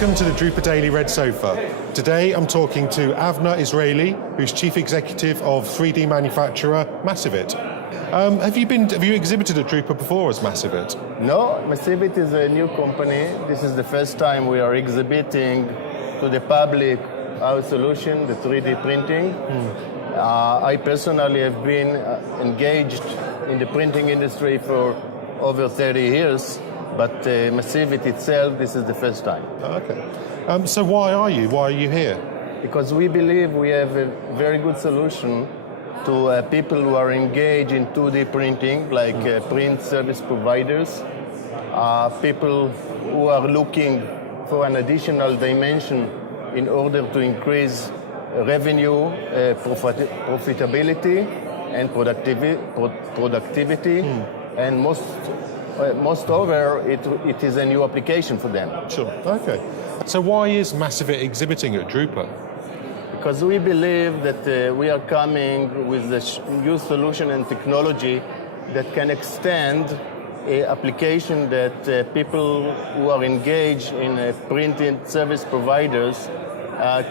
Welcome to the Drupa Daily Red Sofa. Today I'm talking to Avner Israeli, who's Chief Executive of 3D manufacturer Massivit. Have you exhibited at Drupa before as Massivit? No, Massivit is a new company. This is the first time we are exhibiting to the public our solution, the 3D printing. I personally have been engaged in the printing industry for over 30 years. But Massivit itself, this is the first time. Okay. So why are you here? Because we believe we have a very good solution to people who are engaged in 2D printing, like print service providers, people who are looking for an additional dimension in order to increase revenue, profitability, and productivity, and most over, it is a new application for them. Sure. Okay. So why is Massivit exhibiting at Drupa? Because we believe that we are coming with a new solution and technology that can extend an application that people who are engaged in printing service providers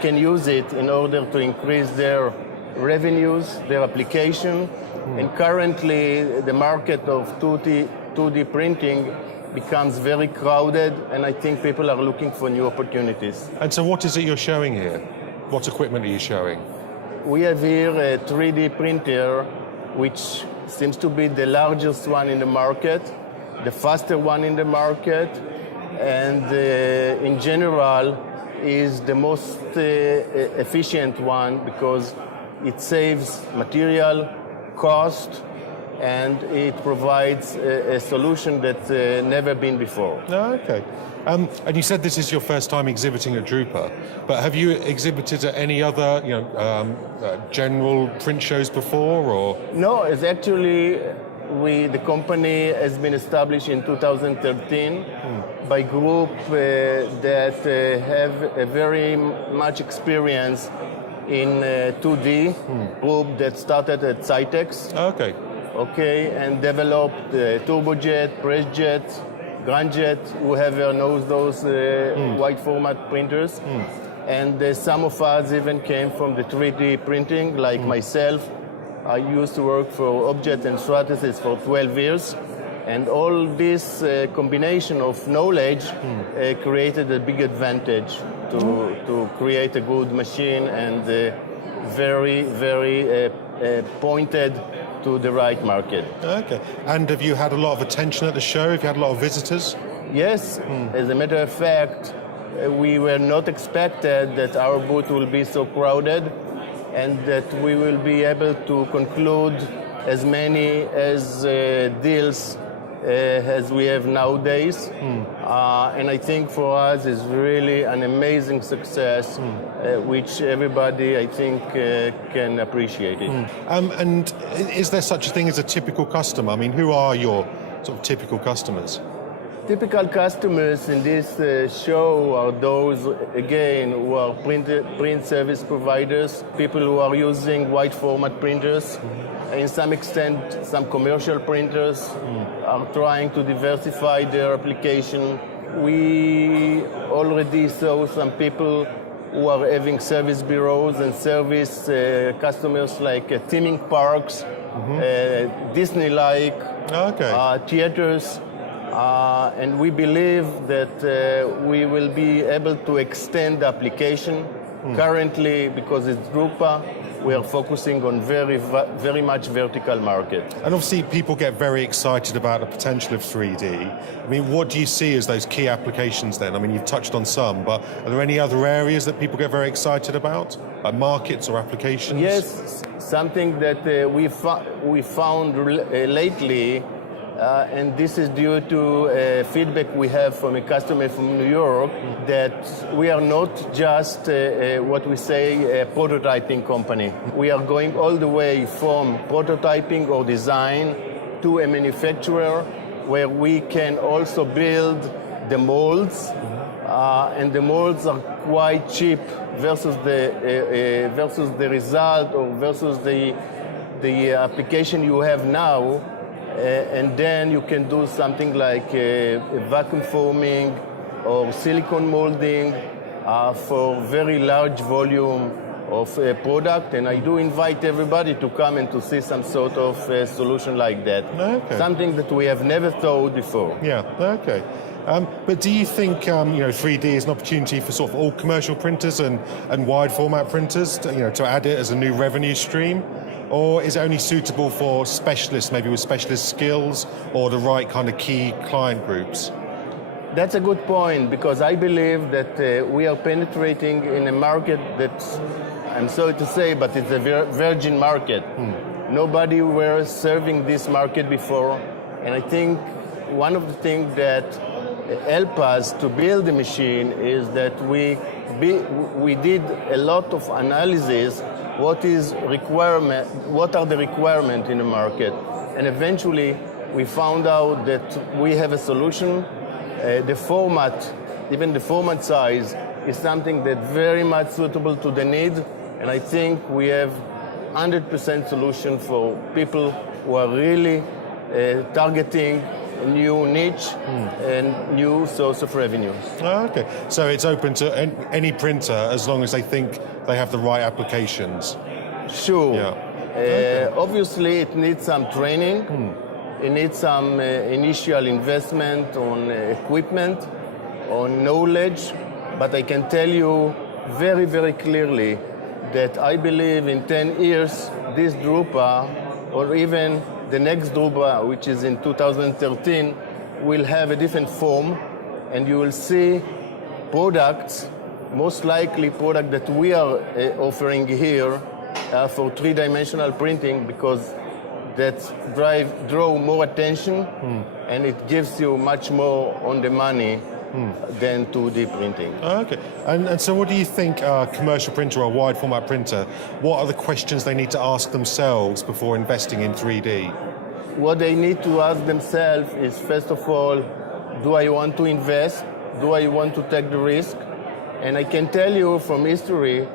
can use it in order to increase their revenues, their application. And currently, the market of 2D printing becomes very crowded, and I think people are looking for new opportunities. And so what is it you're showing here? What equipment are you showing? We have here a 3D printer, which seems to be the largest one in the market, the faster one in the market, and in general is the most efficient one because it saves material, cost, and it provides a solution that's never been before. Oh, okay. And you said this is your first time exhibiting at Drupa, but have you exhibited at any other, general print shows before, or? No, it's actually the company has been established in 2013 by a group that have a very much experience in 2D, group that started at Cytex. Okay. And developed turbojet, pressjet, grandjet, whoever knows those wide format printers. And some of us even came from the 3D printing, like myself. I used to work for Object and Stratasys for 12 years. And all this combination of knowledge created a big advantage to create a good machine and very, very pointed to the right market. Okay. And have you had a lot of attention at the show? Have you had a lot of visitors? Yes. As a matter of fact, we were not expected that our booth will be so crowded and that we will be able to conclude as many deals as we have nowadays. And I think for us is really an amazing success, which everybody, I think, can appreciate it. And is there such a thing as a typical customer? I mean, who are your sort of typical customers? Typical customers in this show are those, again, who are print service providers, people who are using wide format printers. In some extent, some commercial printers are trying to diversify their application. We already saw some people who are having service bureaus and service customers like theming parks, Disney-like, theaters. And we believe that we will be able to extend the application. Currently, because it's drupa, we are focusing on very much vertical market. And obviously people get very excited about the potential of 3D. I mean, what do you see as those key applications then? I mean, you've touched on some, but are there any other areas that people get very excited about? Like markets or applications? Yes, something that we found lately, and this is due to feedback we have from a customer from New York, that we are not just what we say a prototyping company. We are going all the way from prototyping or design to a manufacturer where we can also build the molds, and the molds are quite cheap versus the result or versus the application you have now. And then you can do something like vacuum forming, or silicon molding for very large volume of product, and I do invite everybody to come and to see some sort of solution like that. Okay. Something that we have never thought before. Yeah, okay. But do you think 3D is an opportunity for sort of all commercial printers and wide format printers to add it as a new revenue stream? Or is it only suitable for specialists, maybe with specialist skills or the right kind of key client groups? That's a good point, because I believe that we are penetrating in a market that, I'm sorry to say, but it's a virgin market. Nobody were serving this market before, and I think one of the things that help us to build the machine is that we did a lot of analysis. What are the requirements in the market? And eventually we found out that we have a solution. The format, even the format size, is something that very much suitable to the need. And I think we have 100% solution for people who are really targeting a new niche and new source of revenue. Oh, okay. So it's open to any printer as long as they think they have the right applications. Sure. Yeah. Okay. Obviously, it needs some training. It needs some initial investment on equipment, on knowledge. But I can tell you very, very clearly that I believe in 10 years, this drupa, or even the next drupa, which is in 2013, will have a different form, and you will see products, most likely product that we are offering here for three-dimensional printing, because that draw more attention and it gives you much more on the money than 2D printing. Okay. And so what do you think a commercial printer or a wide format printer, what are the questions they need to ask themselves before investing in 3D? What they need to ask themselves is, first of all, do I want to invest? Do I want to take the risk? And I can tell you from history,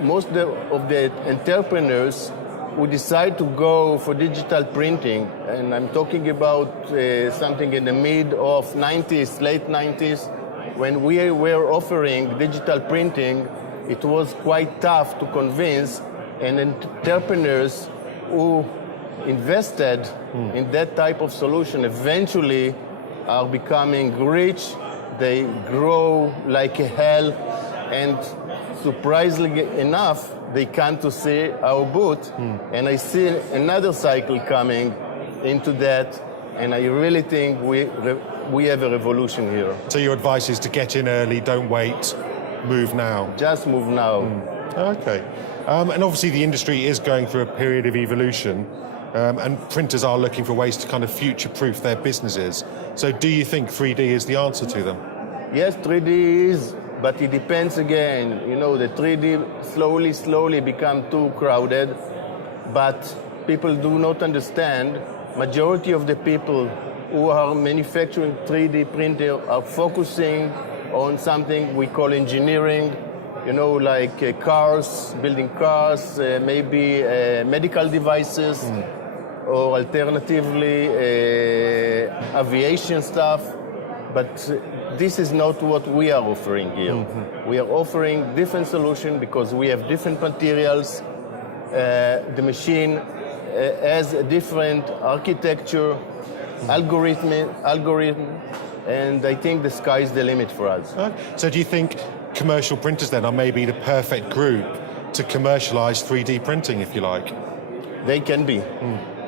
most of the entrepreneurs who decide to go for digital printing, and I'm talking about something in the mid of 90s, late 90s, when we were offering digital printing, it was quite tough to convince, and entrepreneurs who invested in that type of solution eventually are becoming rich. They grow like hell, and surprisingly enough, they come to see our booth, and I see another cycle coming into that, and I really think we have a revolution here. So your advice is to get in early, don't wait, move now. Just move now. Okay. And obviously the industry is going through a period of evolution, and printers are looking for ways to kind of future-proof their businesses. So do you think 3D is the answer to them? Yes, 3D is, but it depends again. The 3D slowly become too crowded, but people do not understand. Majority of the people who are manufacturing 3D printer are focusing on something we call engineering, like cars, building cars, maybe medical devices, or alternatively aviation stuff. But this is not what we are offering here. We are offering different solutions because we have different materials. The machine has a different architecture, algorithm, and I think the sky is the limit for us. So do you think commercial printers then are maybe the perfect group to commercialize 3D printing, if you like? They can be.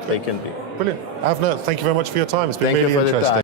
They can be. Brilliant. Avner, thank you very much for your time. It's been Thank you really for the interesting. time.